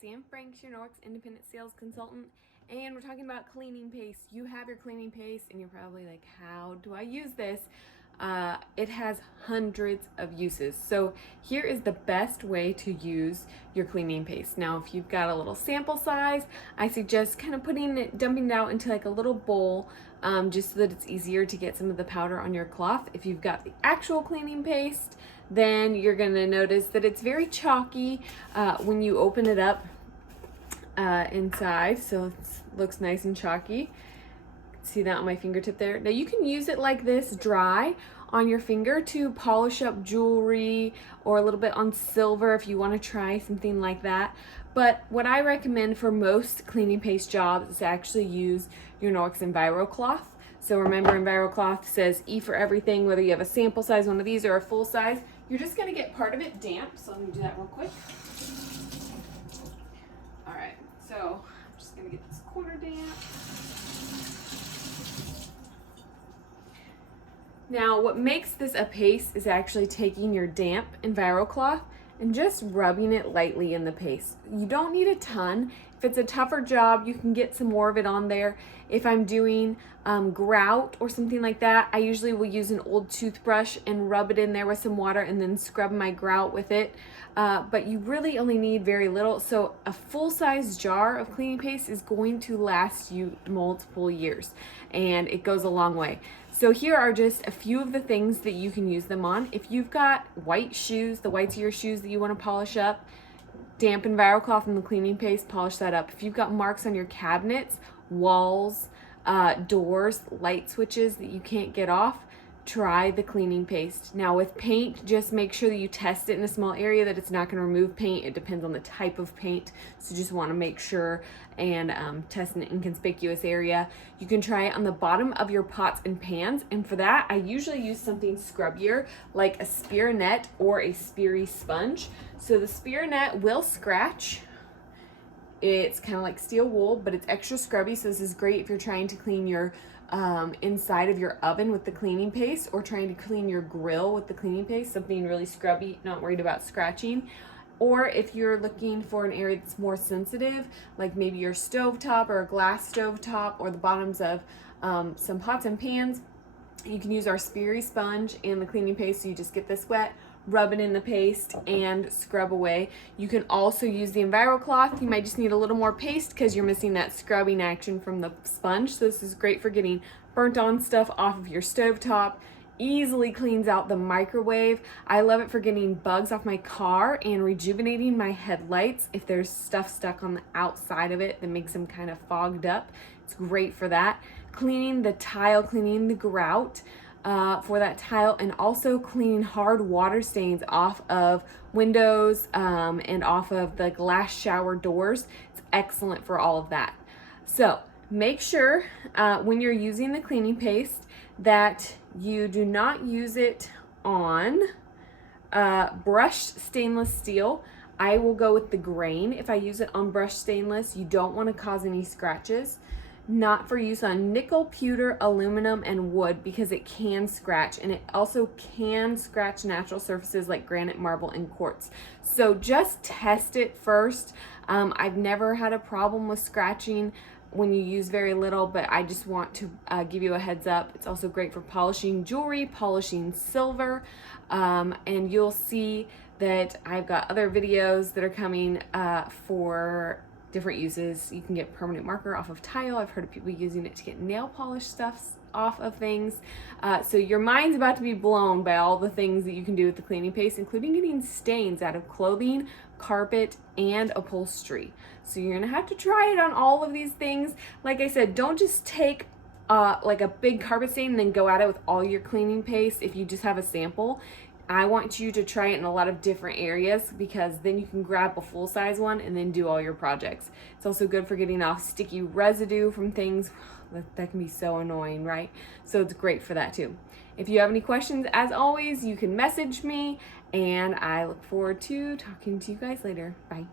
Sam Franks, your Norwex independent sales consultant, and we're talking about cleaning paste. You have your cleaning paste and you're probably like, how do I use this? It has hundreds of uses. So here is the best way to use your cleaning paste. Now, if you've got a little sample size, I suggest kind of dumping it out into like a little bowl, just so that it's easier to get some of the powder on your cloth. If you've got the actual cleaning paste, then you're gonna notice that it's very chalky when you open it up inside, so it looks nice and chalky. See that on my fingertip there? Now you can use it like this dry on your finger to polish up jewelry or a little bit on silver if you want to try something like that. But what I recommend for most cleaning paste jobs is to actually use your Norwex Enviro cloth. So remember, Enviro cloth says E for everything, whether you have a sample size one of these or a full size. You're just going to get part of it damp, so let me do that real quick. All right, so I'm just going to get this corner damp. Now, what makes this a paste is actually taking your damp Enviro cloth and just rubbing it lightly in the paste. You don't need a ton. If it's a tougher job, you can get some more of it on there. If I'm doing grout or something like that, I usually will use an old toothbrush and rub it in there with some water and then scrub my grout with it. But you really only need very little. So a full-size jar of cleaning paste is going to last you multiple years, and it goes a long way. So here are just a few of the things that you can use them on. If you've got white shoes, the whites of your shoes that you want to polish up, damp Enviro cloth and the cleaning paste, polish that up. If you've got marks on your cabinets, walls, doors, light switches that you can't get off, try the cleaning paste. Now with paint, just make sure that you test it in a small area, that it's not going to remove paint. It depends on the type of paint, so just want to make sure and test an inconspicuous area. You can try it on the bottom of your pots and pans, and for that I usually use something scrubbier like a spear net or a speary sponge. So the spear net will scratch. It's kind of like steel wool, but it's extra scrubby, so this is great if you're trying to clean your inside of your oven with the cleaning paste, or trying to clean your grill with the cleaning paste, something really scrubby, not worried about scratching. Or if you're looking for an area that's more sensitive, like maybe your stovetop or a glass stovetop or the bottoms of some pots and pans, you can use our speary sponge and the cleaning paste. So you just get this wet, rub it in the paste, and scrub away. You can also use the Enviro cloth. You might just need a little more paste because you're missing that scrubbing action from the sponge. So this is great for getting burnt on stuff off of your stovetop. Easily cleans out the microwave. I love it for getting bugs off my car and rejuvenating my headlights if there's stuff stuck on the outside of it that makes them kind of fogged up. It's great for that. Cleaning the tile, cleaning the grout for that tile, and also cleaning hard water stains off of windows and off of the glass shower doors. It's excellent for all of that. So make sure when you're using the cleaning paste that you do not use it on brushed stainless steel. I will go with the grain. If I use it on brushed stainless, you don't want to cause any scratches. Not for use on nickel, pewter, aluminum, and wood, because it can scratch, and it also can scratch natural surfaces like granite, marble, and quartz. So just test it first. I've never had a problem with scratching when you use very little, but I just want to give you a heads up. It's also great for polishing jewelry, polishing silver, and you'll see that I've got other videos that are coming for different uses. You can get permanent marker off of tile. I've heard of people using it to get nail polish stuff off of things. So your mind's about to be blown by all the things that you can do with the cleaning paste, including getting stains out of clothing, carpet, and upholstery. So you're gonna have to try it on all of these things. Like I said, don't just take like a big carpet stain and then go at it with all your cleaning paste if you just have a sample. I want you to try it in a lot of different areas, because then you can grab a full-size one and then do all your projects. It's also good for getting off sticky residue from things. That can be so annoying, right? So it's great for that too. If you have any questions, as always, you can message me, and I look forward to talking to you guys later. Bye.